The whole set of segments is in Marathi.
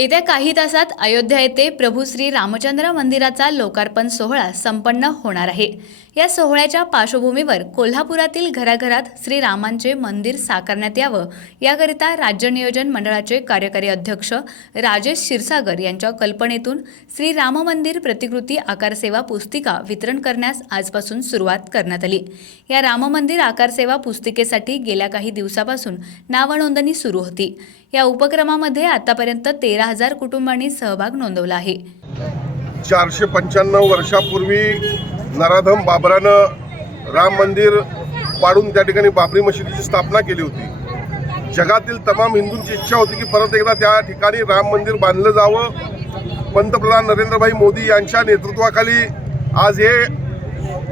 येत्या काही तासात अयोध्या येथे प्रभू श्री रामचंद्र मंदिराचा लोकार्पण सोहळा संपन्न होणार आहे. या सोहळ्याच्या पार्श्वभूमीवर कोल्हापुरातील घराघरात श्रीरामांचे मंदिर साकारण्यात यावं. याकरिता राज्य नियोजन मंडळाचे कार्यकारी अध्यक्ष राजेश क्षीरसागर यांच्या कल्पनेतून श्रीराम मंदिर प्रतिकृती आकारसेवा पुस्तिका वितरण करण्यास आजपासून सुरुवात करण्यात आली. या राम मंदिर आकारसेवा पुस्तिकेसाठी गेल्या काही दिवसापासून नावनोंदणी सुरू होती. या उपक्रमामध्ये आतापर्यंत तेरा हजार कुटुंबांनी सहभाग नोंदवला आहे. चारशे पंच्याण्णव वर्षापूर्वी नराधम बाबरानं राम मंदिर पाडून त्या ठिकाणी बाबरी मशिदीची स्थापना केली होती. जगातील तमाम हिंदूंची इच्छा होती की परत एकदा त्या ठिकाणी राम मंदिर बांधलं जावं. पंतप्रधान नरेंद्रभाई मोदी यांच्या नेतृत्वाखाली आज हे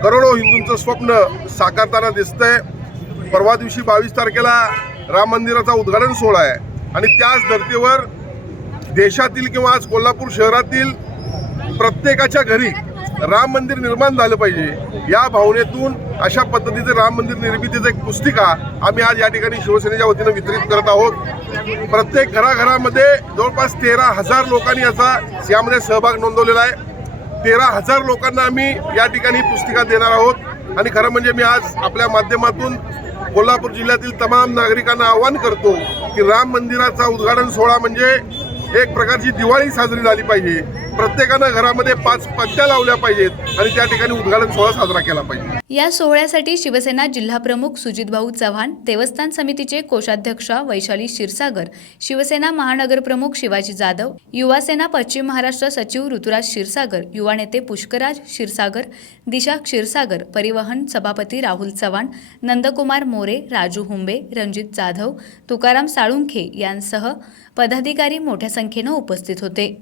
करोडो हिंदूंचं स्वप्न साकारताना दिसतंय. परवा दिवशी बावीस तारखेला राम मंदिराचा उद्घाटन सोहळा आहे. आणि त्याच धर्तीवर देशातील किंवा आज कोल्हापूर शहरातील प्रत्येकाच्या घरी राम मंदिर निर्माण झालं पाहिजे. या भावनेतून अशा पद्धतीचं राम मंदिर निर्मितीचं एक पुस्तिका आम्ही आज या ठिकाणी शिवसेनेच्या वतीनं वितरित करत आहोत. प्रत्येक घराघरामध्ये जवळपास तेरा हजार लोकांनी याचा यामध्ये सहभाग नोंदवलेला आहे. तेरा हजार लोकांना आम्ही या ठिकाणी ही पुस्तिका देणार आहोत. आणि खरं म्हणजे मी आज आपल्या माध्यमातून कोल्हापूर जिल्ह्यातील तमाम नागरिकांना आवाहन करतो की राम मंदिराचा उद्घाटन सोहळा म्हणजे एक प्रकारची दिवाळी साजरी झाली पाहिजे. प्रत्येकानं घरामध्ये पाच पत्त्या लावल्या पाहिजेत आणि त्या ठिकाणी उद्घाटन सोहळा साजरा केला पाहिजे. या सोहळ्यासाठी शिवसेना जिल्हाप्रमुख सुजितभाऊ चव्हाण देवस्थान समितीचे कोषाध्यक्ष वैशाली क्षीरसागर शिवसेना महानगरप्रमुख शिवाजी जाधव युवासेना पश्चिम महाराष्ट्र सचिव ऋतुराज क्षीरसागर युवा नेते पुष्कराज क्षीरसागर दिशा क्षीरसागर परिवहन सभापती राहुल चव्हाण नंदकुमार मोरे राजू हुंबे रणजित जाधव तुकाराम साळुंखे यांसह पदाधिकारी मोठ्या संख्येनं उपस्थित होते.